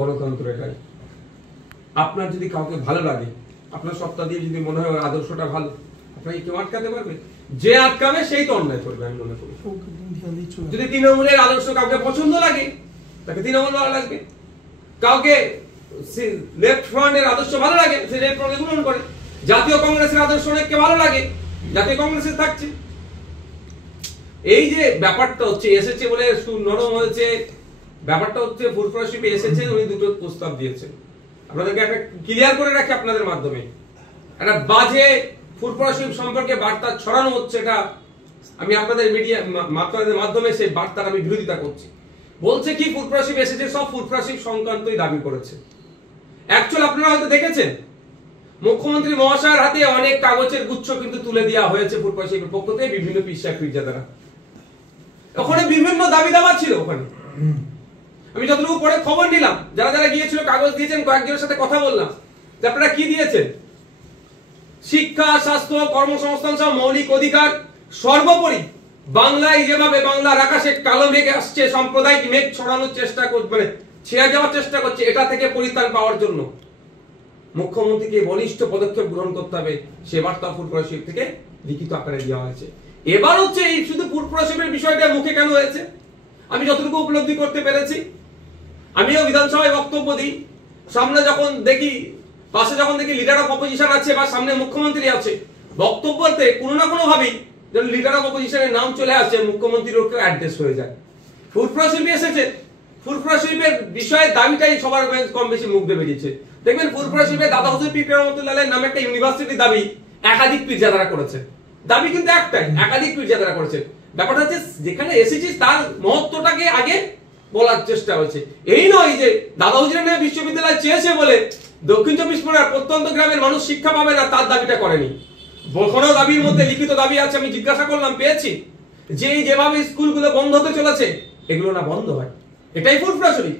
গণতন্ত্র এটাই। আপনার যদি কাউকে ভালো লাগে, আপনার সত্তা দিয়ে যদি মনে হয় ওর আদর্শটা ভালো, আপনাকে কেউ আটকাতে পারবে? যে আটকাবে সেই তো অন্যায় করবে, আমি মনে করি। যদি তৃণমূলের আদর্শ কাউকে পছন্দ লাগে, তাকে তৃণমূল ভালো লাগবে। কাউকে লেফট ফ্রন্টের আদর্শ ভালো লাগে, সে লেফট ফ্রন্টে গ্রহণ করে। জাতীয় কংগ্রেসের আদর্শ অনেককে ভালো লাগে, জাতীয় কংগ্রেসে থাকছে। এই যে ব্যাপারটা হচ্ছে, এসেছে বলে নরম হয়েছে, ব্যাপারটা হচ্ছে ফুরফুরাশিপে এসেছেন, উনি দুটো প্রস্তাব দিয়েছেন। আপনাদেরকে একটা ক্লিয়ার করে রাখি আপনাদের মাধ্যমে, একটা বাজে ফুরফুরাশিপ সম্পর্কে বার্তা ছড়ানো হচ্ছে, এটা আমি আপনাদের মিডিয়া আপনাদের মাধ্যমে সেই বার্তার আমি বিরোধিতা করছি। বলছে কি ফুরফুরাশিপ এসেছে, সব ফুরফুরাশিপ সংক্রান্তই দাবি করেছে। অ্যাকচুয়ালি আপনারা হয়তো দেখেছেন, মুখ্যমন্ত্রী মহাশয়ের হাতে অনেক কাগজের গুচ্ছ কিন্তু তুলে দেওয়া হয়েছে ফুরফুরাশিপের পক্ষ থেকে বিভিন্ন পিসা পীরজাদারা। ওখানে বিভিন্ন দাবি দাবা ছিল। ওখানে আমি যতটুকু পরে খবর নিলাম, যারা যারা গিয়েছিল কাগজ দিয়েছেন, কয়েকজনের সাথে কথা বললাম যে আপনারা কি দিয়েছেন। শিক্ষা, স্বাস্থ্য, কর্মসংস্থান সহ মৌলিক অধিকার, সর্বোপরি বাংলায় যেভাবে বাংলার আকাশে কালো মেঘ আসছে, সাম্প্রদায়িক মেঘ ছড়ানোর চেষ্টা করছে, মানে ছেড়ে যাওয়ার চেষ্টা করছে, এটা থেকে পরিত্রাণ পাওয়ার জন্য মুখ্যমন্ত্রীকে বলিষ্ঠ পদক্ষেপ গ্রহণ করতে হবে। সে বার্তা ফুরফুরাশিপ থেকে লিখিত আকারে দেওয়া হয়েছে। এবার হচ্ছে এই শুধু ফুরফুরাশিপের বিষয়টা মুখে কেন হয়েছে, আমি যতটুকু উপলব্ধি করতে পেরেছি, আমিও বিধানসভায় বক্তব্য দিই, সামনে যখন দেখি, পাশে যখন দেখি লিডার অফ অপোজিশন আছে বা সামনে মুখ্যমন্ত্রী আছে, বক্তব্যতে কোনো না কোনো ভাবেই যেন লিডার অফ অপোজিশনের নাম চলে আসে, মুখ্যমন্ত্রীর ওকে অ্যাড্রেস হয়ে যায়। ফুরফুরাশিপ এসেছে, ফুরফুরাশিপের বিষয়ে দাবিটাই সবার কম বেশি মুখ দিয়ে বেরিয়েছে। দেখবেন ফুরফুরাশিপে দাদা হুজুর পীর রহমতুল্লাহের নামে একটা ইউনিভার্সিটি দাবি একাধিক পীরজাদারা করেছে। দাবি কিন্তু একটাই, একাধিক পীরজাদারা করেছে। ব্যাপারটা হচ্ছে যেখানে এসেছিস তার মহত্বটাকে আগে বলার চেষ্টা হয়েছে। এই নয় যে দাদা হুজুরের নামে বিশ্ববিদ্যালয় চেয়েছে বলে দক্ষিণ চব্বিশ পরগনার প্রত্যন্ত গ্রামের মানুষ শিক্ষা পাবে না, তার দাবিটা করেনি। কোনো দাবির মধ্যে লিখিত দাবি আছে, আমি জিজ্ঞাসা করলাম, পেয়েছি, যে যেভাবে স্কুলগুলো বন্ধ হতে চলেছে, এগুলো না বন্ধ হয়। এটাই ফুরফুরাশিপ।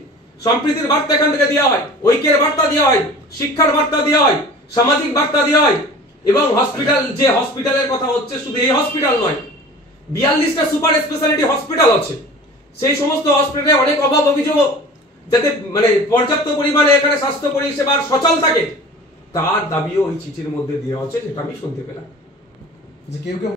সম্প্রীতির বার্তা এখান থেকে দেওয়া হয়, ঐক্যের বার্তা দেওয়া হয়, শিক্ষার বার্তা দেওয়া হয়, সামাজিক বার্তা দেওয়া হয়। এবং হসপিটাল, যে হসপিটালের কথা হচ্ছে, শুধু এই হসপিটাল নয়, 42টা সুপার স্পেশালিটি হসপিটাল আছে। সেই সমস্ত হসপিটালে অনেক অভাব অভিযোগ, যাতে মানে পর্যাপ্ত পরিমাণে এখানে স্বাস্থ্য পরিষেবার সচল থাকে, তার দাবিও ওই চিঠির মধ্যে দেওয়া হচ্ছে, যেটা আমি শুনতে পেলাম।